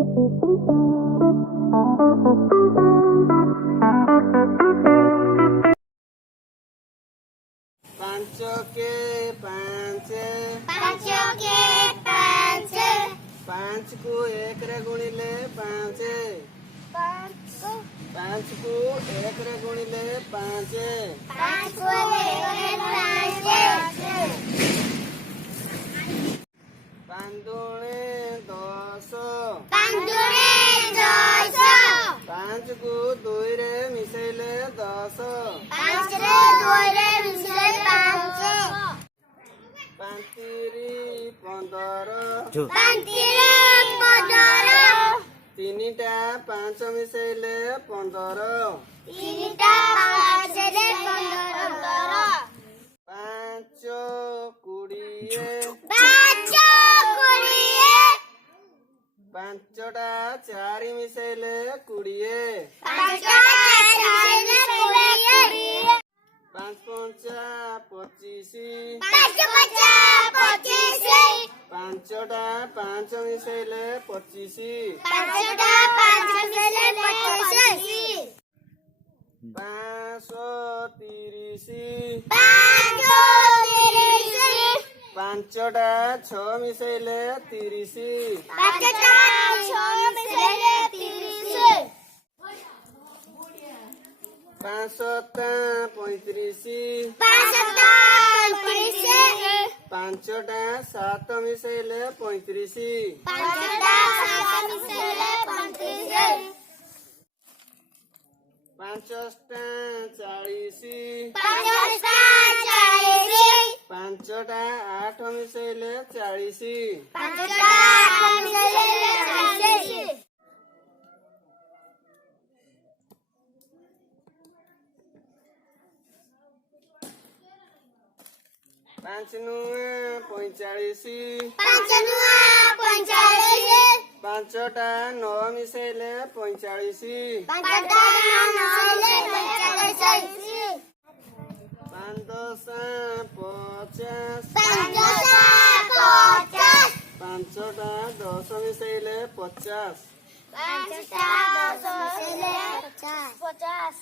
पांचों के पांच, पांचों के पांच, पांच को एक रे गुणिले पांच, पांच को एक रे गुणिले पांच, पांच को एक रे पांच, पांदुणे दस, पांदुणे दस, पांच को दुई रे मिसेले दस, पांच रे दुई रे मिसेले पांच, पांतिरी पंदर, पांतिरे पंदर, तीनिटा पांच मिसेले पंदर, तीनटा पांच रे पंदर, पांच कोड़िए, पांच कोड़िए, पांचटा चारि मिसेले कोड़िए, पांचटा चारि कोड़िए, पांच पंचा पचीसी, पांच पंचा पचीसी, पांचटा पांच मिसेले पचीसी, पांचटा पांच मिसेले पचीसी, पांच तिरिसी, पांच तिरिसी, पांचटा छ मिसेले तिरिसी, पांचटा छ मिसेले तिरिसी, पांच सत्ता पैंतीसी, पांच सत्ता पैंतीसी, पांचटा सात मिसेले पैंतीसी, पांचटा सात मिसेले पैंतीसी, पांच अष्टा चालीसी, पांच अष्टा चालीसी, पांचटा आठ मिसेले चालीसी, पांचटा आठ मिसेले चालीसी, पांच नुआ पैंचालीसी, पांच नुआ पैंचालीसी, पांचटा नौ मिसेले पैंचालीसी, पांचटा नौ मिसेले पैंचालीसी, पांच दशा पचास, पांच दशा पचास, पांचटा दस मिसेले पचास, पांचटा दस मिसेले पचास।